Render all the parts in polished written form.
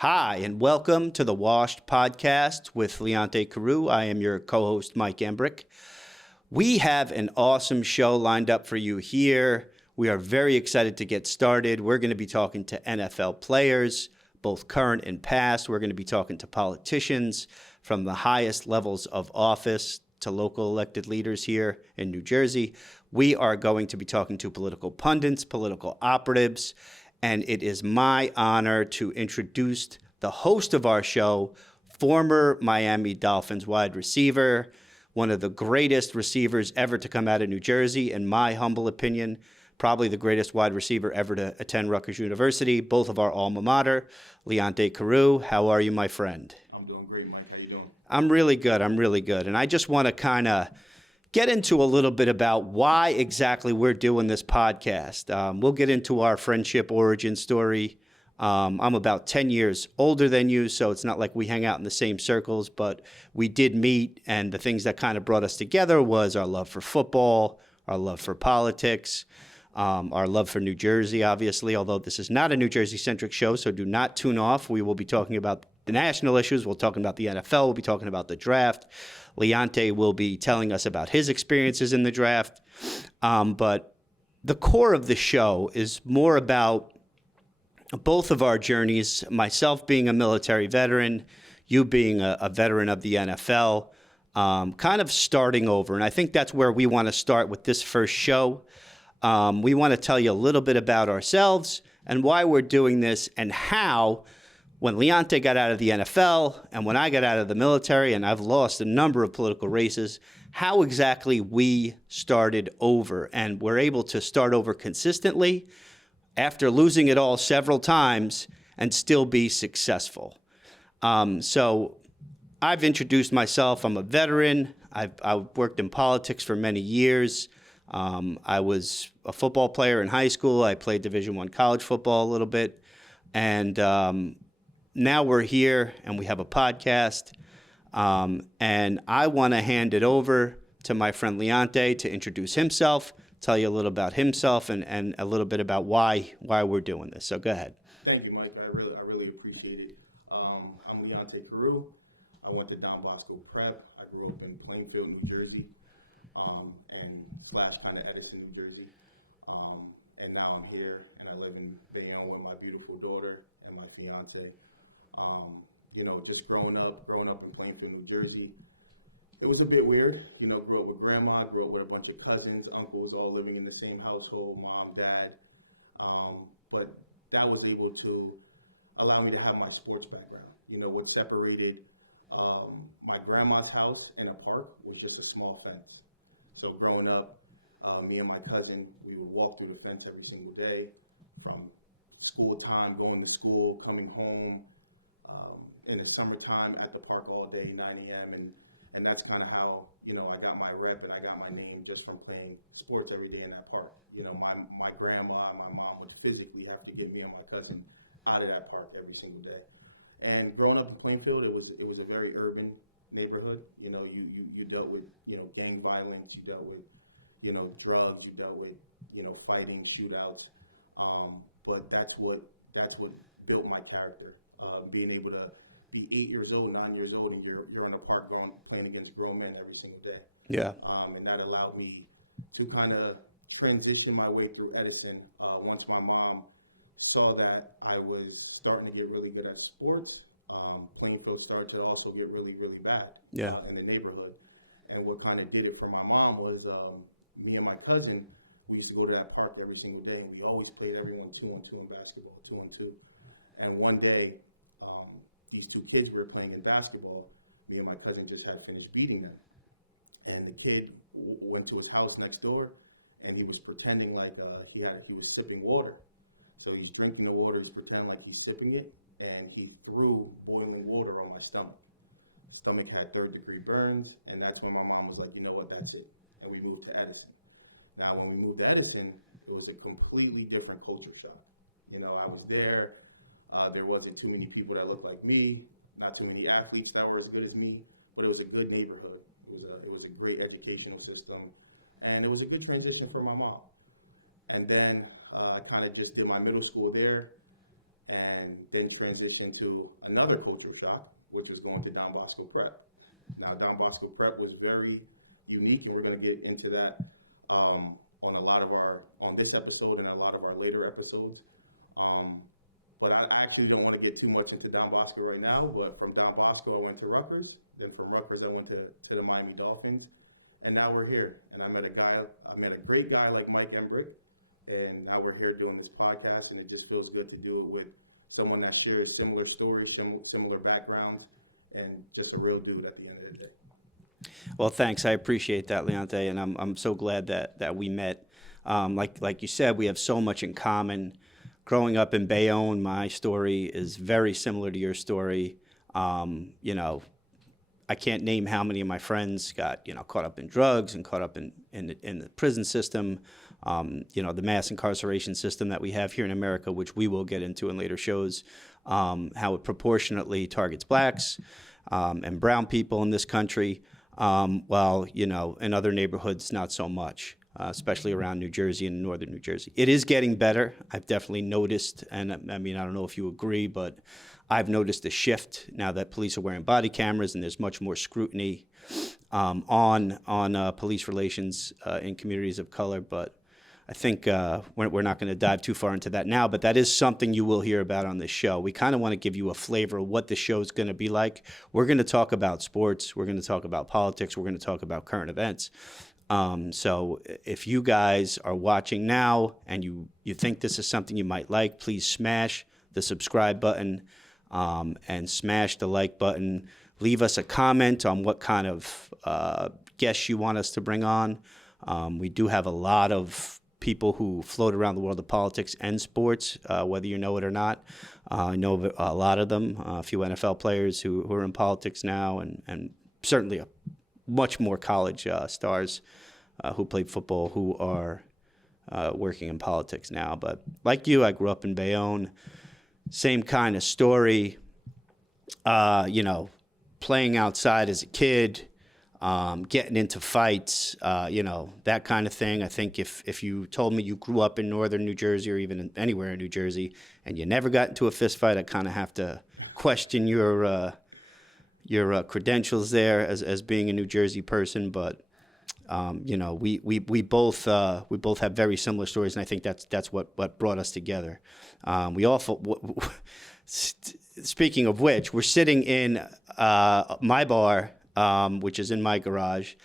Hi, and welcome to the Washed Podcast with Leonte Carroo. I am your co-host, Mike Embrich. We have an awesome show lined up for you here. We are very excited to get started. We're going to be talking to NFL players, both current and past. We're going to be talking to politicians from the highest levels of office to local elected leaders here in New Jersey. We are going to be talking to political pundits, political operatives, and it is my honor to introduce the host of our show, former Miami Dolphins wide receiver, one of the greatest receivers ever to come out of New Jersey, in my humble opinion, probably the greatest wide receiver ever to attend Rutgers University, both of our alma mater, Leonte Carroo. How are you, my friend? I'm doing great, Mike. How you doing? I'm really good. And I just want to kind of get into a little bit about why exactly we're doing this podcast. We'll get into our friendship origin story. I'm about 10 years older than you, so it's not like we hang out in the same circles, but we did meet, and the things that kind of brought us together was our love for football, our love for politics, our love for New Jersey, obviously, although this is not a New Jersey-centric show, so do not tune off. We will be talking about the national issues. We'll be talking about the NFL. We'll be talking about the draft. Leonte will be telling us about his experiences in the draft. But the core of the show is more about both of our journeys, myself being a military veteran, you being a veteran of the NFL, kind of starting over. And I think that's where we want to start with this first show. We want to tell you a little bit about ourselves and why we're doing this, and how, when Leonte got out of the NFL and when I got out of the military, and I've lost a number of political races, how exactly we started over. And we're able to start over consistently after losing it all several times and still be successful. So I've introduced myself. I'm a veteran. I've worked in politics for many years. I was a football player in high school. I played Division I college football a little bit. And now we're here and we have a podcast. And I want to hand it over to my friend Leonte to introduce himself, tell you a little about himself, and a little bit about why we're doing this. So go ahead. Thank you, Mike. I really appreciate it. I'm Leonte Carroo. I went to Don Bosco Prep. I grew up in Plainfield, New Jersey, and slash kind of Edison, New Jersey. And now I'm here, and I live in Bayonne with my beautiful daughter and my fiance. Just growing up in Plainfield, New Jersey, it was a bit weird. Grew up with grandma, grew up with a bunch of cousins, uncles, all living in the same household, mom, dad. But that was able to allow me to have my sports background. What separated my grandma's house and a park was just a small fence. So growing up, me and my cousin, we would walk through the fence every single day, from school time, going to school, coming home, in the summertime at the park all day, 9 a.m. And that's kind of how, I got my rep and I got my name just from playing sports every day in that park. My grandma and my mom would physically have to get me and my cousin out of that park every single day. And growing up in Plainfield, it was a very urban neighborhood. You dealt with, gang violence, you dealt with, drugs, you dealt with, fighting, shootouts. But that's what built my character. Being able to be 8 years old, 9 years old, and you're in a park playing against grown men every single day. Yeah. And that allowed me to kind of transition my way through Edison. Once my mom saw that I was starting to get really good at sports, Plainfield started to also get really, really bad. In the neighborhood. And what kind of did it for my mom was me and my cousin, we used to go to that park every single day, and we always played everyone 2-on-2 in basketball, 2-on-2. And one day, these two kids were playing in basketball. Me and my cousin just had finished beating them. And the kid went to his house next door, and he was pretending like he was sipping water. So he's drinking the water, he's pretending like he's sipping it, and he threw boiling water on my stomach. Stomach had third-degree burns, and that's when my mom was like, you know what, that's it. And we moved to Edison. Now, when we moved to Edison, it was a completely different culture shock. I was there. There wasn't too many people that looked like me, not too many athletes that were as good as me, but it was a good neighborhood. It was a great educational system, and it was a good transition for my mom. And then I kind of just did my middle school there, and then transitioned to another culture shock, which was going to Don Bosco Prep. Now, Don Bosco Prep was very unique, and we're going to get into that on this episode and a lot of our later episodes. But I actually don't want to get too much into Don Bosco right now. But from Don Bosco, I went to Rutgers. Then from Rutgers, I went to the Miami Dolphins, and now we're here. And I met a great guy like Mike Embrich, and now we're here doing this podcast, and it just feels good to do it with someone that shares similar stories, similar backgrounds, and just a real dude at the end of the day. Well, thanks. I appreciate that, Leonte, and I'm so glad that we met. Like you said, we have so much in common. Growing up in Bayonne, my story is very similar to your story. You know, I can't name how many of my friends got caught up in drugs and caught up in the prison system. The mass incarceration system that we have here in America, which we will get into in later shows, how it proportionately targets blacks and brown people in this country, while in other neighborhoods not so much. Especially around New Jersey and northern New Jersey. It is getting better. I've definitely noticed, and I mean, I don't know if you agree, but I've noticed a shift now that police are wearing body cameras and there's much more scrutiny on police relations in communities of color. But I think we're not going to dive too far into that now, but that is something you will hear about on this show. We kind of want to give you a flavor of what the show is going to be like. We're going to talk about sports. We're going to talk about politics. We're going to talk about current events. So if you guys are watching now and you think this is something you might like, please smash the subscribe button and smash the like button. Leave us a comment on what kind of guests you want us to bring on. We do have a lot of people who float around the world of politics and sports, whether you know it or not. I know a lot of them, a few NFL players who are in politics now, and certainly much more college stars who played football who are working in politics now. But like you, I grew up in Bayonne. Same kind of story. Playing outside as a kid, getting into fights, that kind of thing. I think if you told me you grew up in northern New Jersey or even anywhere in New Jersey and you never got into a fist fight, I kind of have to question your credentials there as being a New Jersey person, but we both have very similar stories, and I think that's what brought us together. We also, speaking of which, we're sitting in my bar, which is in my garage.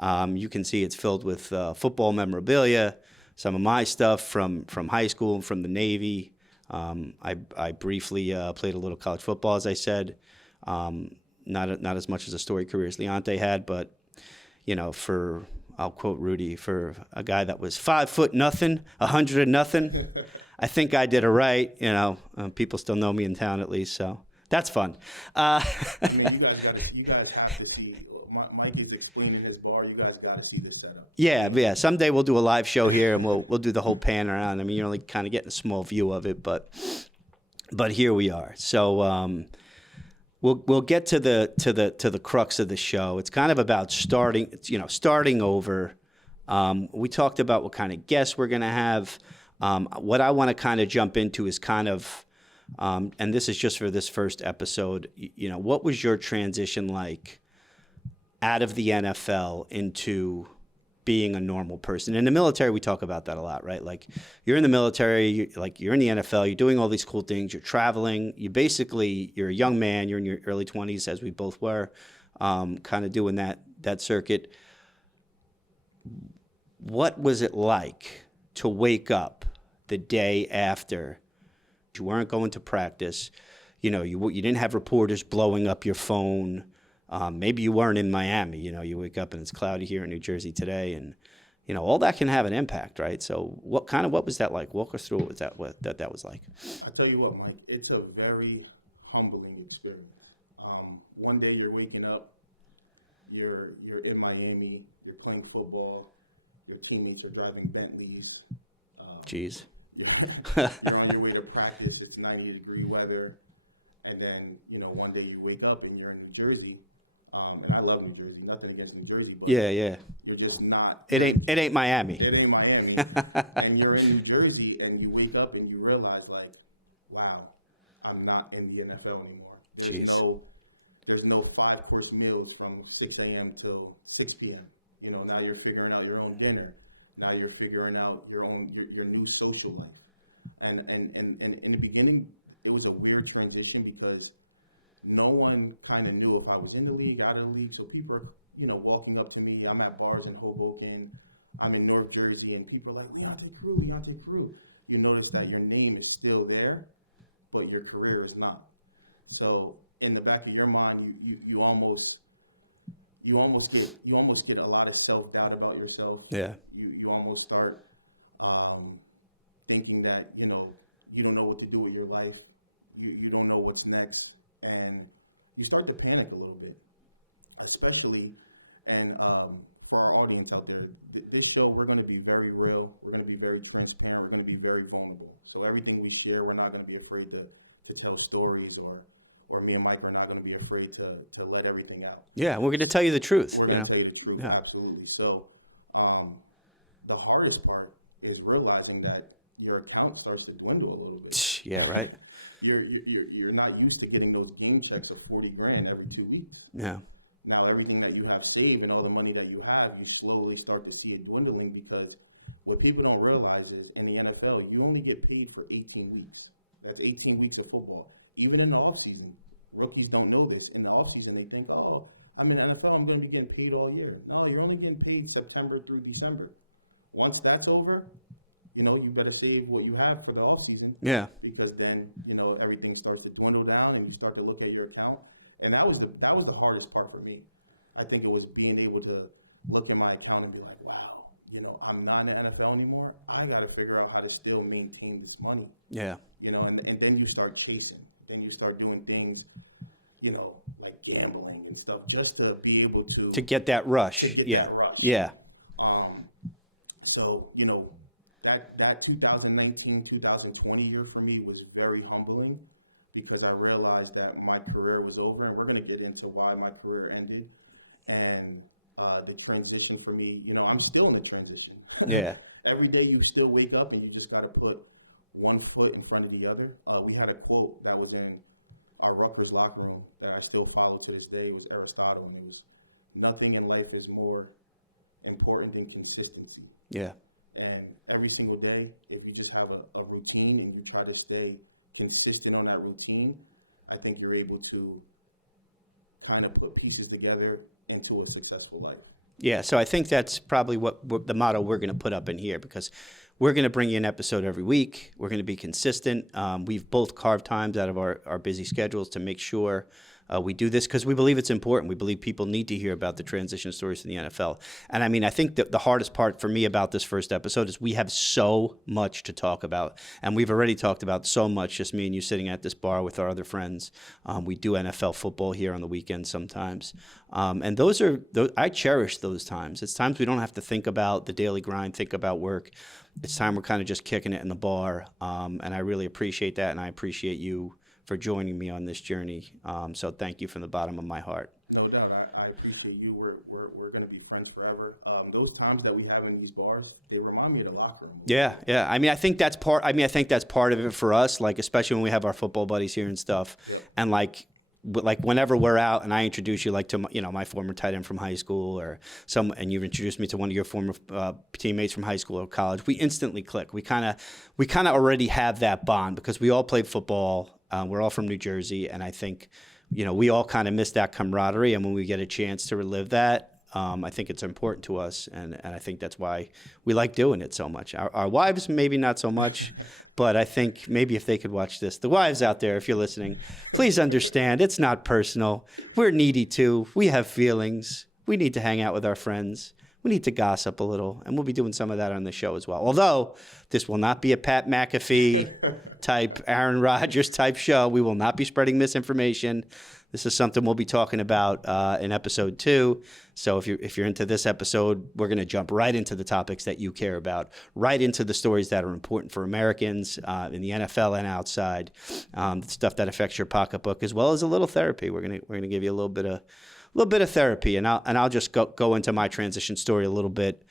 You can see it's filled with football memorabilia, some of my stuff from high school and from the Navy. I briefly played a little college football, as I said. Not as much as a storied career as Leonte had, but I'll quote Rudy, for a guy that was 5'0" 100 I think I did it right. People still know me in town at least, so that's fun. I mean, you guys have to see. Mike is explaining his bar. You guys got to see this setup. Yeah. Someday we'll do a live show here, and we'll do the whole pan around. I mean, you're only kind of getting a small view of it, but here we are. So. We'll get to the crux of the show. It's kind of about starting over. We talked about what kind of guests we're going to have. What I want to kind of jump into is kind of, and this is just for this first episode. What was your transition like out of the NFL into being a normal person? In the military, we talk about that a lot, right? Like, you're in the military, you're in the NFL, you're doing all these cool things, you're traveling, you're a young man, you're in your early 20s, as we both were, kind of doing that circuit. What was it like to wake up the day after? You weren't going to practice, you didn't have reporters blowing up your phone. Maybe you weren't in Miami. You wake up and it's cloudy here in New Jersey today, and all that can have an impact, right? So what was that like? Walk us through what that was like. I tell you what, Mike, it's a very humbling experience. One day you're waking up, you're in Miami, you're playing football, your teammates are driving Bentleys. Jeez. You're on your way to practice. It's 90-degree weather, and then one day you wake up and you're in New Jersey. And I love New Jersey. Nothing against New Jersey, but yeah. You're just not. It ain't Miami. It ain't Miami. And you're in New Jersey, and you wake up and you realize, like, wow, I'm not in the NFL anymore. Jeez. There's no 5-course meals from 6 a.m. till 6 p.m. You know, now you're figuring out your own dinner. Now you're figuring out your new social life. And in the beginning, it was a weird transition because no one kind of knew if I was in the league, out of the league. So people are, you know, walking up to me. I'm at bars in Hoboken. I'm in North Jersey, and people are like, Leonte Carroo. You notice that your name is still there, but your career is not. So in the back of your mind, you almost get a lot of self-doubt about yourself. Yeah. You almost start thinking that, you know, you don't know what to do with your life. You don't know what's next. And you start to panic a little bit, especially, and for our audience out there, this show, we're going to be very real. We're going to be very transparent. We're going to be very vulnerable. So everything we share, we're not going to be afraid to tell stories, or me and Mike are not going to be afraid to let everything out. Yeah, we're going to tell you the truth. We're going to tell you the truth, yeah. Absolutely. So the hardest part is realizing that your account starts to dwindle a little bit. Yeah, right. You're not used to getting those game checks of $40,000 every 2 weeks. Yeah. Now everything that you have saved and all the money that you have, you slowly start to see it dwindling, because what people don't realize is in the NFL, you only get paid for 18 weeks. That's 18 weeks of football. Even in the offseason, rookies don't know this. In the offseason, they think, oh, I'm in the NFL, I'm going to be getting paid all year. No, you're only getting paid September through December. Once that's over, you know, you better save what you have for the offseason. Yeah. Because then, you know, everything starts to dwindle down and you start to look at your account. And that was the hardest part for me. I think it was being able to look at my account and be like, wow, you know, I'm not in the NFL anymore. I got to figure out how to still maintain this money. Yeah. You know, and then you start chasing. Then you start doing things, you know, like gambling and stuff, just to be able to get that rush. That rush. Yeah. So, you know, that 2019, 2020 year for me was very humbling, because I realized that my career was over, and we're going to get into why my career ended. And the transition for me, you know, I'm still in the transition. Yeah. Every day you still wake up and you just got to put one foot in front of the other. We had a quote that was in our Rutgers locker room that I still follow to this day. It was Aristotle, and it was, nothing in life is more important than consistency. Yeah. And every single day, if you just have a routine and you try to stay consistent on that routine, I think you're able to kind of put pieces together into a successful life. Yeah, so I think that's probably what the motto we're going to put up in here, because we're going to bring you an episode every week. We're going to be consistent. We've both carved times out of our busy schedules to make sure we do this, because we believe it's important. We believe people need to hear about the transition stories in the NFL. And I mean, I think that the hardest part for me about this first episode is we have so much to talk about. And we've already talked about so much, just me and you sitting at this bar with our other friends. We do NFL football here on the weekends sometimes. And I cherish those times. It's times we don't have to think about the daily grind, think about work. It's time we're kind of just kicking it in the bar. And I really appreciate that. And I appreciate you for joining me on this journey. So thank you from the bottom of my heart. No doubt. I appreciate you. We're going to be friends forever. Those times that we have in these bars, they remind me of the locker room. Yeah. I mean, I think that's part of it for us, like, especially when we have our football buddies here and stuff. Yeah. And like whenever we're out and I introduce you, like, to my former tight end from high school, and you've introduced me to one of your former teammates from high school or college, we instantly click. We kind of already have that bond because we all played football. We're all from New Jersey, and I think, we all kind of miss that camaraderie. And when we get a chance to relive that, I think it's important to us, and I think that's why we like doing it so much. Our wives, maybe not so much, but I think maybe if they could watch this, the wives out there, if you're listening, please understand it's not personal. We're needy too. We have feelings. We need to hang out with our friends. We need to gossip a little, and we'll be doing some of that on the show as well. Although this will not be a Pat McAfee type, Aaron Rodgers type show. We will not be spreading misinformation. This is something we'll be talking about in episode 2. So if you're into this episode, we're going to jump right into the topics that you care about, right into the stories that are important for Americans in the NFL and outside, the stuff that affects your pocketbook, as well as a little therapy. We're going to give you a little bit of therapy, and I'll just go into my transition story a little bit.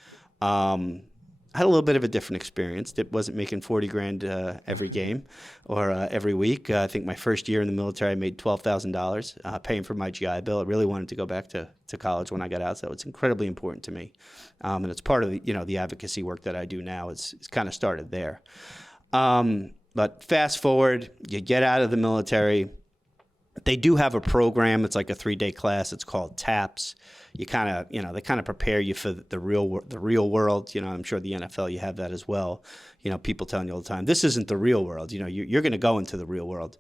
I had a little bit of a different experience. It wasn't making 40 grand every game or every week. I think my first year in the military, I made $12,000 paying for my GI Bill. I really wanted to go back to college when I got out, so it's incredibly important to me. And it's part of the advocacy work that I do now. It's kind of started there. But fast forward, you get out of the military. They do have a program. It's like a 3-day class. It's called TAPS. You kind of, they kind of prepare you for the real world. I'm sure the NFL, you have that as well. People telling you all the time, this isn't the real world. You're going to go into the real world.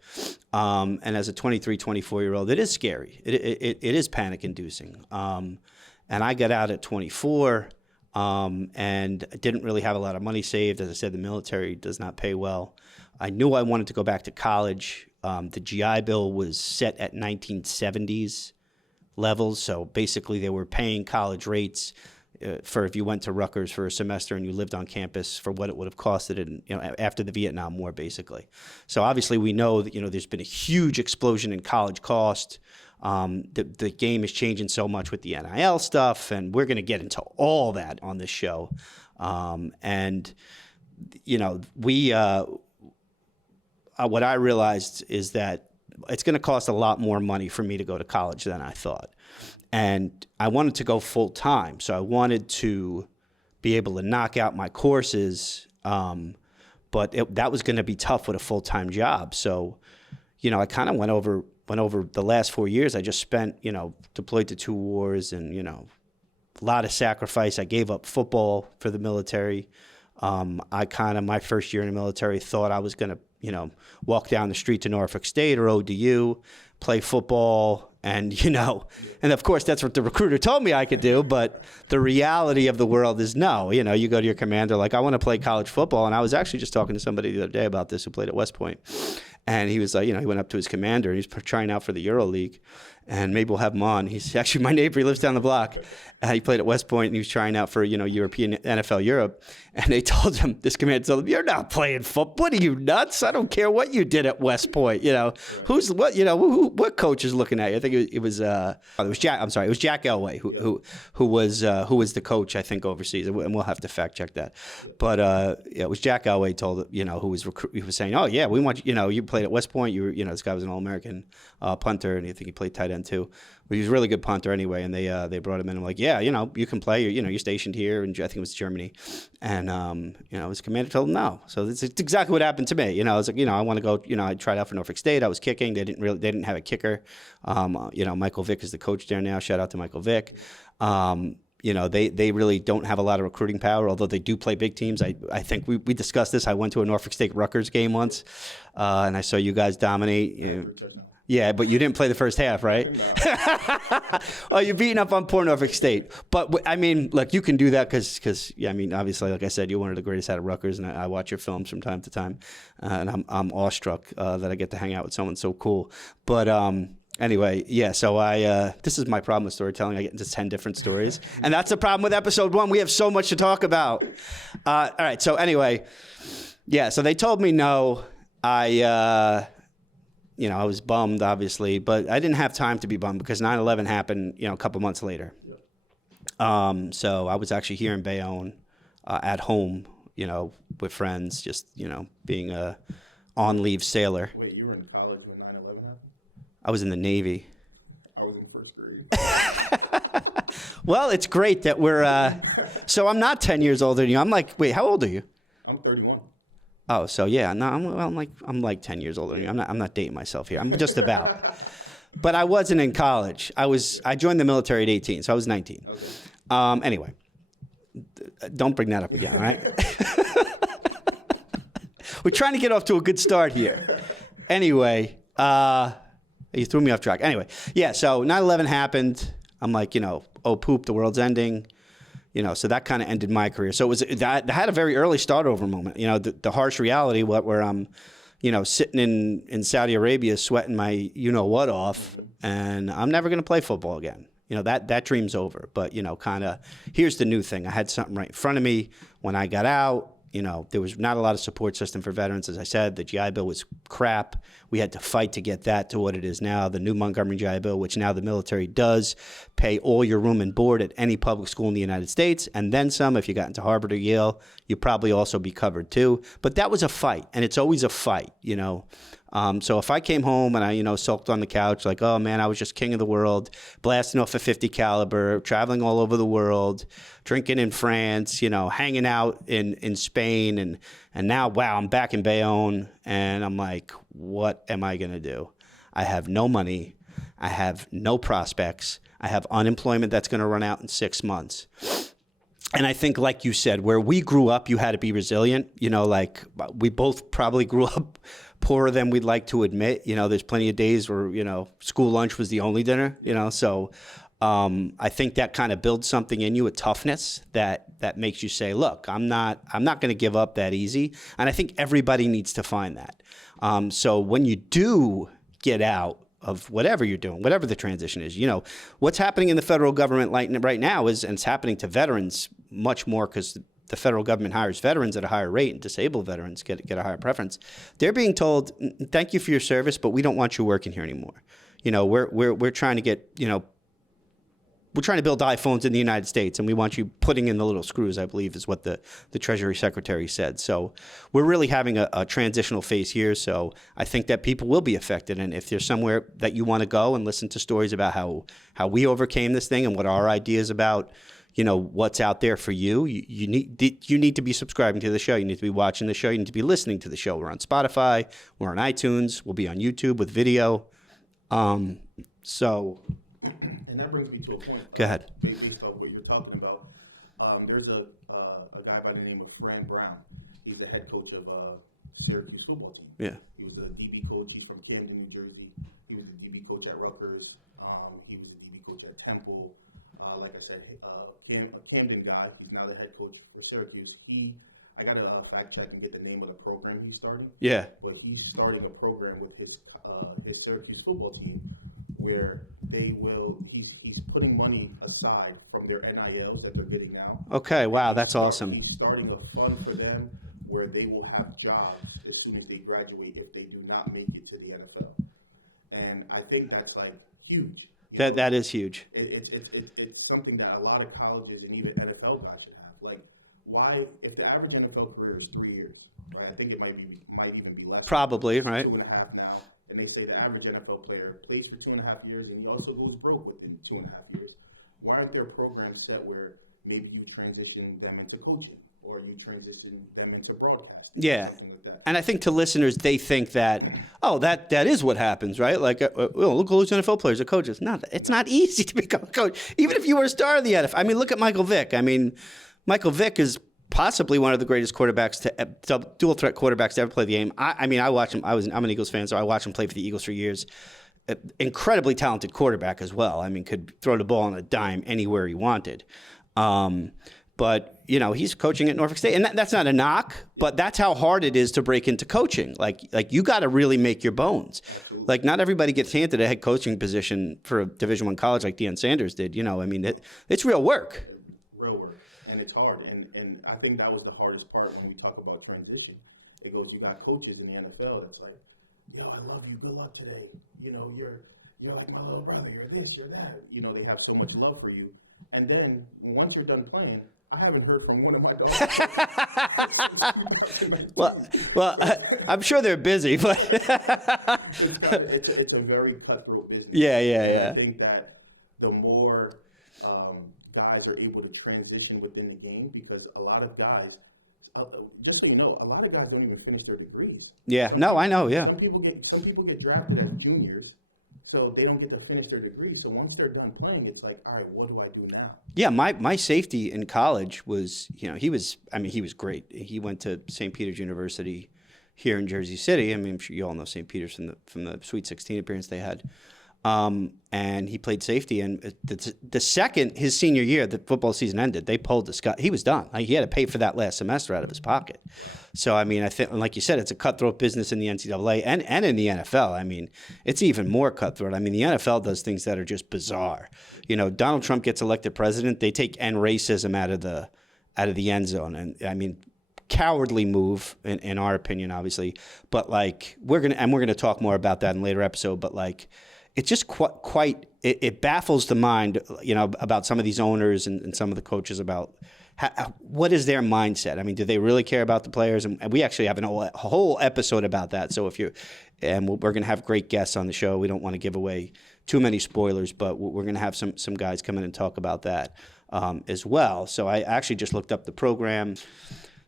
And as a 23, 24-year-old, it is scary. It is panic inducing. And I got out at 24 and didn't really have a lot of money saved. As I said, the military does not pay well. I knew I wanted to go back to college. The GI Bill was set at 1970s levels, so basically they were paying college rates for if you went to Rutgers for a semester and you lived on campus for what it would have costed after the Vietnam War, basically. So obviously we know that there's been a huge explosion in college cost. The game is changing so much with the NIL stuff, and we're going to get into all that on this show. What I realized is that it's going to cost a lot more money for me to go to college than I thought. And I wanted to go full time. So I wanted to be able to knock out my courses. But that was going to be tough with a full-time job. So, I kind of went over the last 4 years. I just spent, deployed to 2 wars and, a lot of sacrifice. I gave up football for the military. My first year in the military, thought I was going to, walk down the street to Norfolk State or ODU, play football, and of course that's what the recruiter told me I could do, but the reality of the world is no. You go to your commander like, I want to play college football, and I was actually just talking to somebody the other day about this who played at West Point, and he was like, he went up to his commander, and he's trying out for the EuroLeague, and maybe we'll have him on. He's actually my neighbor. He lives down the block. He played at West Point, and he was trying out for, European NFL Europe. And they told him, this commander told him, you're not playing football. What are you, nuts? I don't care what you did at West Point. What coach is looking at you? I think it was Jack. I'm sorry, it was Jack Elway who was the coach, I think, overseas. And we'll have to fact check that. But it was Jack Elway told he was saying, oh yeah, we want you played at West Point. This guy was an All-American punter, and I think he played tight end too. But he was a really good punter anyway, and they brought him in and like, yeah, you can play. You're stationed here, and I think it was Germany. And his commander told him no. So it's exactly what happened to me. I was like, I want to go. I tried out for Norfolk State. I was kicking. They didn't have a kicker. Michael Vick is the coach there now. Shout out to Michael Vick. They really don't have a lot of recruiting power, although they do play big teams. I think we discussed this. I went to a Norfolk State Rutgers game once, and I saw you guys dominate. Yeah, but you didn't play the first half, right? Oh, you're beating up on poor Norfolk State. But, I mean, look, you can do that because obviously, like I said, you're one of the greatest out of Rutgers, and I watch your films from time to time, and I'm awestruck that I get to hang out with someone so cool. But anyway, yeah, so this is my problem with storytelling. I get into 10 different stories, and that's the problem with episode 1. We have so much to talk about. All right, so anyway, yeah, so they told me no. I was bummed, obviously, but I didn't have time to be bummed because 9/11 happened, a couple months later. So I was actually here in Bayonne at home, with friends, just, being a on-leave sailor. Wait, you were in college when 9/11 happened? I was in the Navy. I was in first grade. Well, it's great that we're so I'm not 10 years older than you. I'm like, wait, how old are you? I'm 31. Oh, so yeah, no, I'm like 10 years older than you. I'm not dating myself here. I'm just about. But I wasn't in college. I joined the military at 18, so I was 19. Okay. Anyway, don't bring that up again, all right? We're trying to get off to a good start here. Anyway, you threw me off track. Anyway, yeah, so 9/11 happened. I'm like, oh, poop, the world's ending. So that kind of ended my career. So that had a very early start over moment. The harsh reality, where I'm, sitting in Saudi Arabia sweating my what off, and I'm never going to play football again. That dream's over. But kind of here's the new thing. I had something right in front of me when I got out. there was not a lot of support system for veterans. As I said, the GI Bill was crap. We had to fight to get that to what it is now, the new Montgomery GI Bill, which now the military does pay all your room and board at any public school in the United States, and then some. If you got into Harvard or Yale, you'd probably also be covered too. But that was a fight, and it's always a fight, So if I came home and I, sulked on the couch like, oh man, I was just king of the world, blasting off a 50 caliber, traveling all over the world, drinking in France, hanging out in Spain, and now, wow, I'm back in Bayonne, and I'm like, what am I going to do? I have no money. I have no prospects. I have unemployment that's going to run out in 6 months. And I think, like you said, where we grew up, you had to be resilient. Like we both probably grew up poorer than we'd like to admit. There's plenty of days where, school lunch was the only dinner, So I think that kind of builds something in you, a toughness that makes you say, look, I'm not going to give up that easy. And I think everybody needs to find that. So when you do get out of whatever you're doing, whatever the transition is, what's happening in the federal government right now and it's happening to veterans much more because the federal government hires veterans at a higher rate and disabled veterans get a higher preference. They're being told, thank you for your service, but we don't want you working here anymore. We're trying to get, we're trying to build iPhones in the United States, and we want you putting in the little screws, I believe is what the Treasury Secretary said. So we're really having a transitional phase here. So I think that people will be affected. And if there's somewhere that you want to go and listen to stories about how we overcame this thing and what our ideas about, what's out there for you, you need to be subscribing to the show. You need to be watching the show. You need to be listening to the show. We're on Spotify. We're on iTunes. We'll be on YouTube with video. And that brings me to a point. Go ahead. Based on what you were talking about, there's a guy by the name of Fran Brown. He's the head coach of Syracuse football team. Yeah. He was the DB coach. He's from Camden, New Jersey. He was the DB coach at Rutgers. He was the DB coach at Temple. Like I said, a Camden guy. He's now the head coach for Syracuse. I got to fact check and get the name of the program he's starting. Yeah. But he's starting a program with his Syracuse football team where he's putting money aside from their NILs that they're getting now. Okay, wow, that's awesome. He's starting a fund for them where they will have jobs as soon as they graduate if they do not make it to the NFL. And I think that's like huge. That is huge. It's something that a lot of colleges and even NFL guys should have. Like, why, if the average NFL career is 3 years, right? I think it might even be less. Probably, right? 2.5 now. And they say the average NFL player plays for 2.5 years and he also goes broke within 2.5 years. Why aren't there programs set where maybe you transition them into coaching or you transition them into broadcasting? Yeah. Like that? And I think to listeners, they think that, that is what happens, right? Like, look at all those NFL players are coaches. No, it's not easy to become a coach. Even if you were a star of the NFL. I mean, look at Michael Vick. I mean, Michael Vick is possibly one of the greatest quarterbacks dual threat quarterbacks to ever play the game. I watched him. I'm an Eagles fan, so I watched him play for the Eagles for years. Incredibly talented quarterback as well. I mean, could throw the ball on a dime anywhere he wanted. But he's coaching at Norfolk State, and that's not a knock. But that's how hard it is to break into coaching. Like you got to really make your bones. Like not everybody gets handed a head coaching position for a Division I college like Deion Sanders did. I mean, it's real work. Real work, and it's hard. And I think that was the hardest part when we talk about transition. It goes, you got coaches in the NFL that's like, I love you, good luck today. You're like my little brother, you're this, you're that. They have so much love for you. And then once you're done playing, I haven't heard from one of my dogs. well, I'm sure they're busy, but it's a very cutthroat business. Yeah. I think that the more guys are able to transition within the game, because a lot of guys, just so you know, a lot of guys don't even finish their degrees. Yeah, no, I know, yeah. Some people get drafted as juniors, so they don't get to finish their degree. So once they're done playing, it's like, all right, what do I do now? Yeah, my safety in college was, he was great. He went to St. Peter's University here in Jersey City. I mean, I'm sure you all know St. Peter's from the Sweet 16 appearance they had. And he played safety. And the second his senior year, the football season ended, they pulled the Scott. He was done. He had to pay for that last semester out of his pocket. So, I mean, I think, like you said, it's a cutthroat business in the NCAA and in the NFL. I mean, it's even more cutthroat. I mean, the NFL does things that are just bizarre. Donald Trump gets elected president. They take end racism out of the end zone. And I mean, cowardly move in our opinion, obviously. But like we're gonna talk more about that in a later episode. But like it's just quite it baffles the mind, about some of these owners and some of the coaches about what is their mindset. I mean, do they really care about the players? And we actually have a whole episode about that. So we're going to have great guests on the show. We don't want to give away too many spoilers, but we're going to have some guys come in and talk about that as well. So I actually just looked up the program.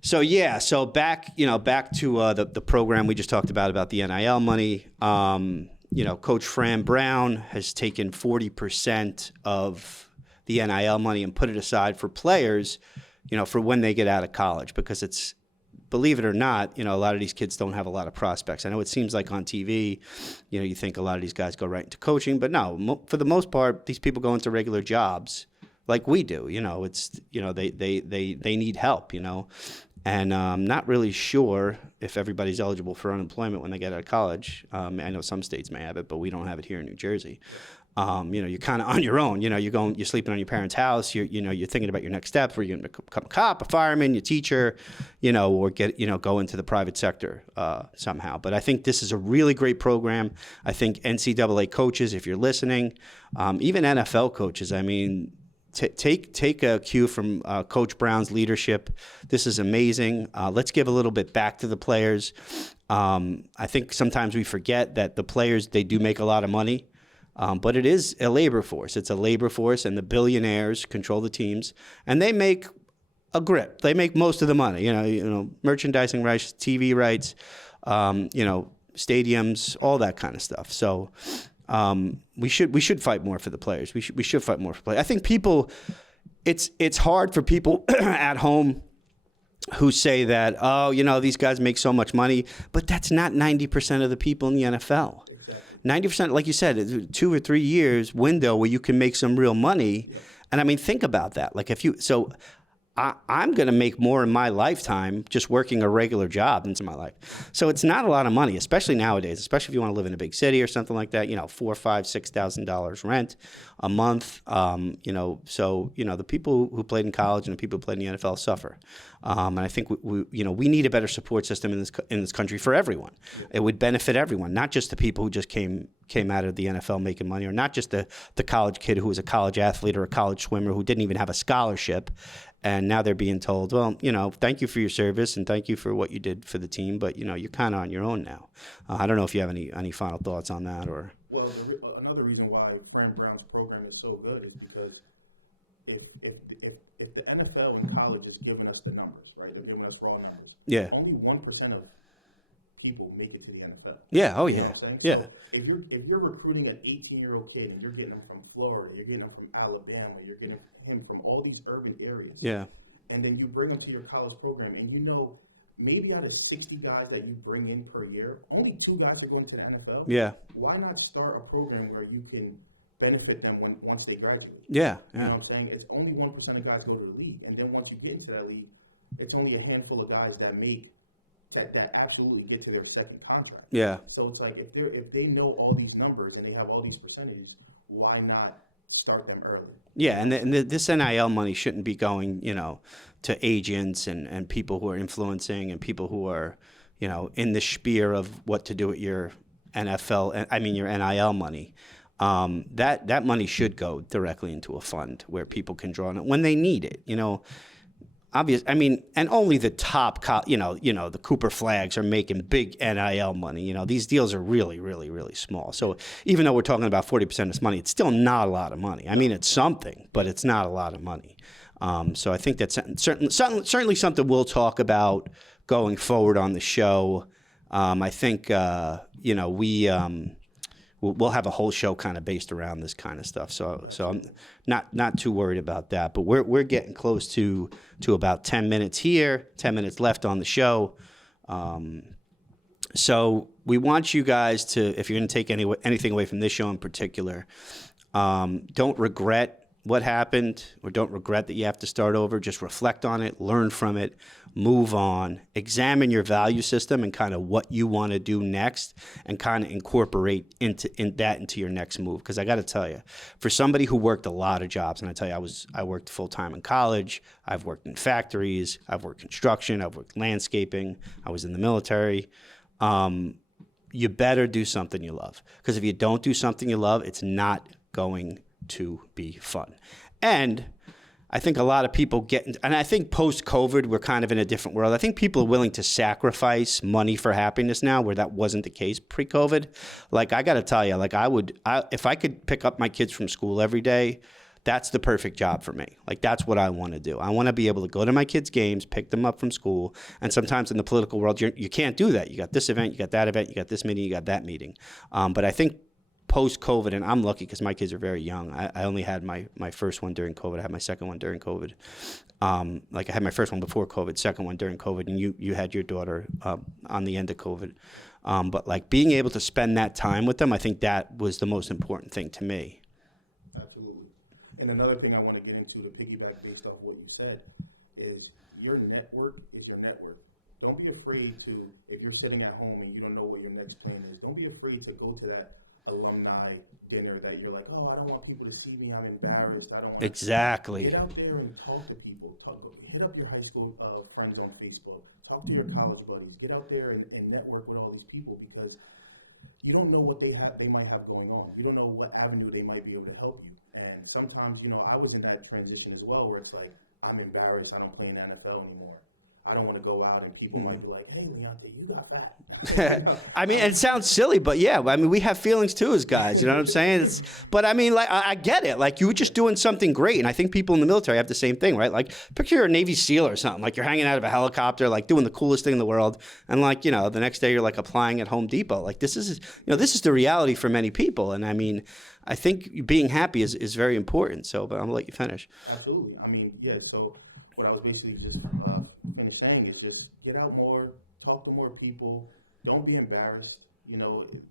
So yeah, so back to the program we just talked about the NIL money. Coach Fran Brown has taken 40% of the NIL money and put it aside for players, for when they get out of college, because it's, believe it or not, a lot of these kids don't have a lot of prospects. I know it seems like on TV, you think a lot of these guys go right into coaching, but no, for the most part, these people go into regular jobs like we do. It's, they need help, and I'm not really sure if everybody's eligible for unemployment when they get out of college. I know some states may have it, but we don't have it here in New Jersey. You're kind of on your own. You're sleeping on your parents' house. You're thinking about your next steps. Where you're going to become a cop, a fireman, your teacher, or go into the private sector somehow. But I think this is a really great program. I think NCAA coaches, if you're listening, even NFL coaches, I mean, take a cue from Coach Brown's leadership. This is amazing. Let's give a little bit back to the players. I think sometimes we forget that the players, they do make a lot of money. But it is a labor force. It's a labor force, and the billionaires control the teams, and they make a grip. They make most of the money. Merchandising rights, TV rights, stadiums, all that kind of stuff. So we should fight more for the players. We should fight more for players. I think people, it's hard for people at home who say that, these guys make so much money, but that's not 90% of the people in the NFL. 90%, like you said, 2 or 3 years window where you can make some real money. Yeah. And I mean, think about that. Like I'm going to make more in my lifetime just working a regular job into my life. So it's not a lot of money, especially nowadays, especially if you want to live in a big city or something like that, $4,000, $5,000, $6,000 rent a month. The people who played in college and the people who played in the NFL suffer. And I think we need a better support system in this country for everyone. It would benefit everyone, not just the people who just came out of the NFL making money, or not just the college kid who was a college athlete or a college swimmer who didn't even have a scholarship. And now they're being told, well, thank you for your service and thank you for what you did for the team, but you're kind of on your own now. I don't know if you have any final thoughts on that, or. Well, another reason why Fran Brown's program is so good is because if the NFL and college is giving us the numbers, right? They're giving us raw numbers. Yeah. Only 1% of people make it to the NFL. Yeah. Oh, yeah. You know what I'm saying? Yeah. So if you're recruiting an 18-year-old kid and you're getting him from Florida, you're getting him from Alabama, you're getting him from all these urban areas. Yeah. And then you bring him to your college program, and maybe out of 60 guys that you bring in per year, only 2 guys are going to the NFL. Yeah. Why not start a program where you can benefit them once they graduate? Yeah. You know what I'm saying? It's only 1% of guys go to the league, and then once you get into that league, it's only a handful of guys that absolutely get to their second contract. Yeah. So it's like if they know all these numbers and they have all these percentages, why not start them early? Yeah, and this NIL money shouldn't be going, to agents and people who are influencing and people who are, in the sphere of what to do with your your NIL money. That money should go directly into a fund where people can draw on it when they need it. And only the top, the Cooper Flags are making big NIL money. These deals are really, really, really small. So even though we're talking about 40% of this money, it's still not a lot of money. I mean, it's something, but it's not a lot of money. So I think that's certainly something we'll talk about going forward on the show. I think, we'll have a whole show kind of based around this kind of stuff. So I'm not too worried about that. But we're getting close to about 10 minutes here, 10 minutes left on the show. So we want you guys to, if you're going to take anything away from this show in particular, don't regret what happened or don't regret that you have to start over. Just reflect on it, learn from it, move on, examine your value system and kind of what you want to do next and kind of incorporate into your next move. Because I got to tell you, for somebody who worked a lot of jobs, and I tell you, I worked full-time in college, I've worked in factories, I've worked construction, I've worked landscaping, I was in the military. You better do something you love. Because if you don't do something you love, it's not going to be fun. And I think a lot of people and I think post-COVID, we're kind of in a different world. I think people are willing to sacrifice money for happiness now, where that wasn't the case pre-COVID. Like, I got to tell you, like, if I could pick up my kids from school every day, that's the perfect job for me. Like, that's what I want to do. I want to be able to go to my kids' games, pick them up from school. And sometimes in the political world, you can't do that. You got this event, you got that event, you got this meeting, you got that meeting. But I think post-COVID, and I'm lucky because my kids are very young. I only had my first one during COVID. I had my second one during COVID. Like, I had my first one before COVID, second one during COVID, and you had your daughter on the end of COVID. But like, being able to spend that time with them, I think that was the most important thing to me. Absolutely. And another thing I want to get into, to piggyback based off what you said, is your network is your network. Don't be afraid to, if you're sitting at home and you don't know what your next plan is, don't be afraid to go to that alumni dinner that you're like, oh, I don't want people to see me, I'm embarrassed, I don't want Exactly. Get out there and talk to people. Hit up your high school friends on Facebook. Talk to your college buddies. Get out there and network with all these people, because you don't know what they might have going on. You don't know what avenue they might be able to help you. And sometimes, I was in that transition as well, where it's like, I'm embarrassed, I don't play in the NFL anymore. I don't want to go out and people might be like, hey, Leonte, you got that. I mean, it sounds silly, but yeah, I mean, we have feelings too as guys, you know what I'm saying? But I mean, like, I get it. Like, you were just doing something great. And I think people in the military have the same thing, right? Like, picture you're a Navy SEAL or something. Like, you're hanging out of a helicopter, like doing the coolest thing in the world. And like, the next day you're like applying at Home Depot. Like, this is the reality for many people. And I mean, I think being happy is very important. So, but I'm gonna let you finish. Absolutely. I mean, yeah, so what I was basically just saying is just get out more, talk to more people, don't be embarrassed.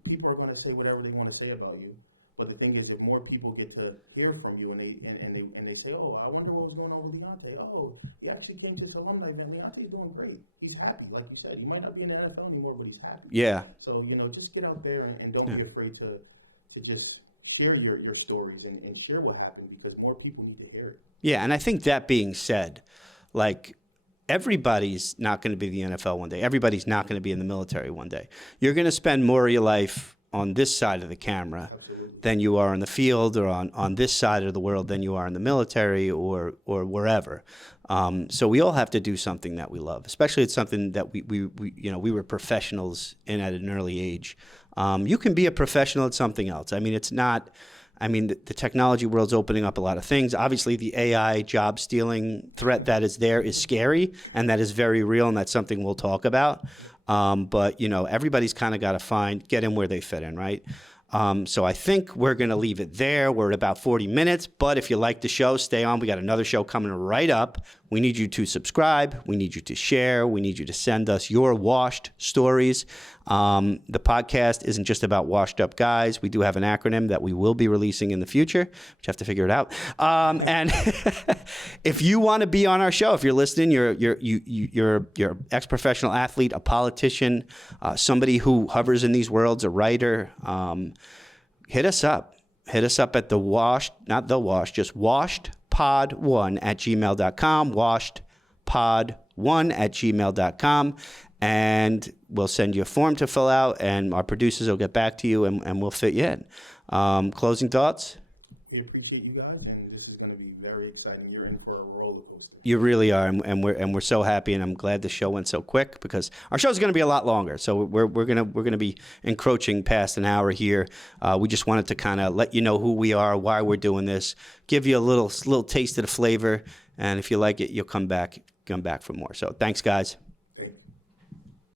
People are going to say whatever they want to say about you, but the thing is, if more people get to hear from you and they say, oh, I wonder what was going on with Leonte. Oh, he actually came to this alumni event. Leonte's doing great. He's happy, like you said. He might not be in the NFL anymore, but he's happy. Yeah. So just get out there and don't be afraid to just share your stories and share what happened, because more people need to hear it. Yeah, and I think that being said, like, everybody's not going to be in the NFL one day. Everybody's not going to be in the military one day. You're going to spend more of your life on this side of the camera than you are in the field, or on this side of the world than you are in the military or wherever. So we all have to do something that we love, especially it's something that we were professionals in at an early age. You can be a professional at something else. I mean, the technology world's opening up a lot of things. Obviously, the AI job stealing threat that is there is scary, and that is very real, and that's something we'll talk about. But everybody's kind of got to get in where they fit in, right? So I think we're going to leave it there. We're at about 40 minutes, but if you like the show, stay on. We got another show coming right up. We need you to subscribe. We need you to share. We need you to send us your washed stories. The podcast isn't just about washed up guys. We do have an acronym that we will be releasing in the future, which I have to figure it out. And if you want to be on our show, if you're listening, you're ex-professional athlete, a politician, somebody who hovers in these worlds, a writer, hit us up. Hit us up at just washedpod1@gmail.com, washedpod1@gmail.com, and we'll send you a form to fill out, and our producers will get back to you, and we'll fit you in. Closing thoughts? We appreciate you guys, and this is going to be very exciting. You're in for a roller coaster. You really are, and we're so happy, and I'm glad the show went so quick, because our show's going to be a lot longer. So we're gonna be encroaching past an hour here. We just wanted to kind of let you know who we are, why we're doing this, give you a little taste of the flavor, and if you like it, you'll come back for more. So thanks, guys.